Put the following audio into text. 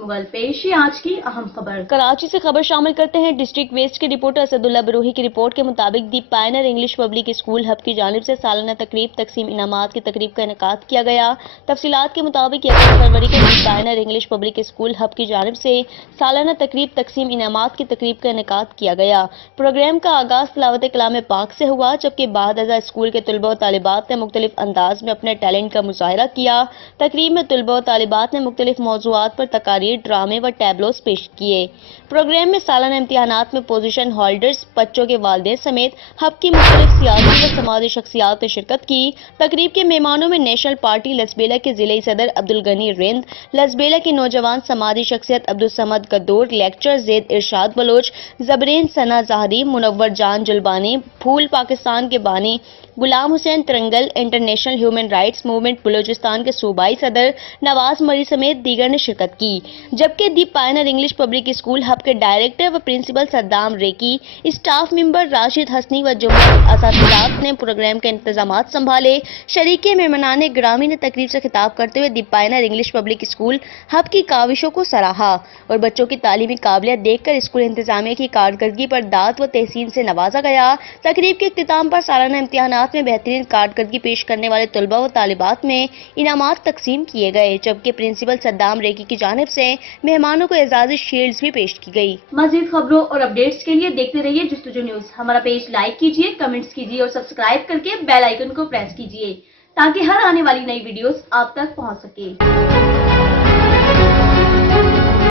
मुगल पेश है आज की अहम खबर। कराची से खबर शामिल करते हैं। डिस्ट्रिक्ट वेस्ट के रिपोर्टर असदुल्ला बरूही की रिपोर्ट के मुताबिक the Pioneer English public school Hub की जानिब से सालाना तकरीब तकसीम इनामात की तकरीब का इनेकाद किया गया। तफसीलात के मुताबिक 1 फरवरी को the Pioneer English public school Hub की जानिब से सालाना तकरीब तकसीम इनामात की तकरीब का इनेकाद किया गया। प्रोग्राम का आगाज तिलावत कलाम पाक से हुआ, जबकि बाद अज़ा स्कूल के तलबा और तालिबात ने मुख्तलिफ अंदाज में अपने टैलेंट का मुजाहरा किया। तकरीब में तलबा और तालिबात ने मुख्तलिफ मौज़ूआत पर तकारीर, ड्रामे व टैबलोस पेश किए। प्रोग्राम में सालाना इम्तिहानात में पोजीशन होल्डर्स, बच्चों के वालिदैन समेत हब की मुख्तलिफ सियासी व समाजी शख्सियात ने शिरकत की। तकरीब के मेहमानों में नेशनल पार्टी लसबेला के जिले सदर अब्दुल गनी रिंद, लसबेला की नौजवान समाजी शख्सियत अब्दुल समद गद्दूर, लेक्चर ज़ेद इरशाद बलोच, ज़बरीन सना ज़ाहरी, मुनव्वर जान जुल्बानी, फूल पाकिस्तान के बानी Ghulam Hussain Tarangal, international human rights movement Balochistan के सूबाई सदर नवाज मरी समेत दीगर ने शिरकत की। जबकि the Pioneer English public school Hub के डायरेक्टर व principal Saddam Reki, staff member Rashid Hasni व जुमला असातिज़ात ने प्रोग्राम के इंतजामात संभाले। शरीके मेहमानाने ग्रामी ने तकरीब से खिताब करते हुए the Pioneer English public school Hub की काविशों को सराहा और बच्चों की तालीमी काबिलियत देखकर स्कूल इंतजामिया की कारकर्दगी पर दाद व तहसीन से नवाजा गया। तकरीब के इख्तिताम पर सालाना इम्तिहानात में बेहतरीन कारकर्दगी पेश करने वाले तलबा व तालिबात में इनामात तकसीम किए गए, जबकि प्रिंसिपल सद्दाम रेकी की जानिब से मेहमानों को एजाज़ी शील्ड्स भी पेश की गई। मज़ीद खबरों और अपडेट्स के लिए देखते रहिए जस्तुजू न्यूज़। हमारा पेज लाइक कीजिए, कमेंट्स कीजिए और सब्सक्राइब करके बेल आइकन को प्रेस कीजिए ताकि हर आने वाली नई वीडियोस आप तक पहुंच सके।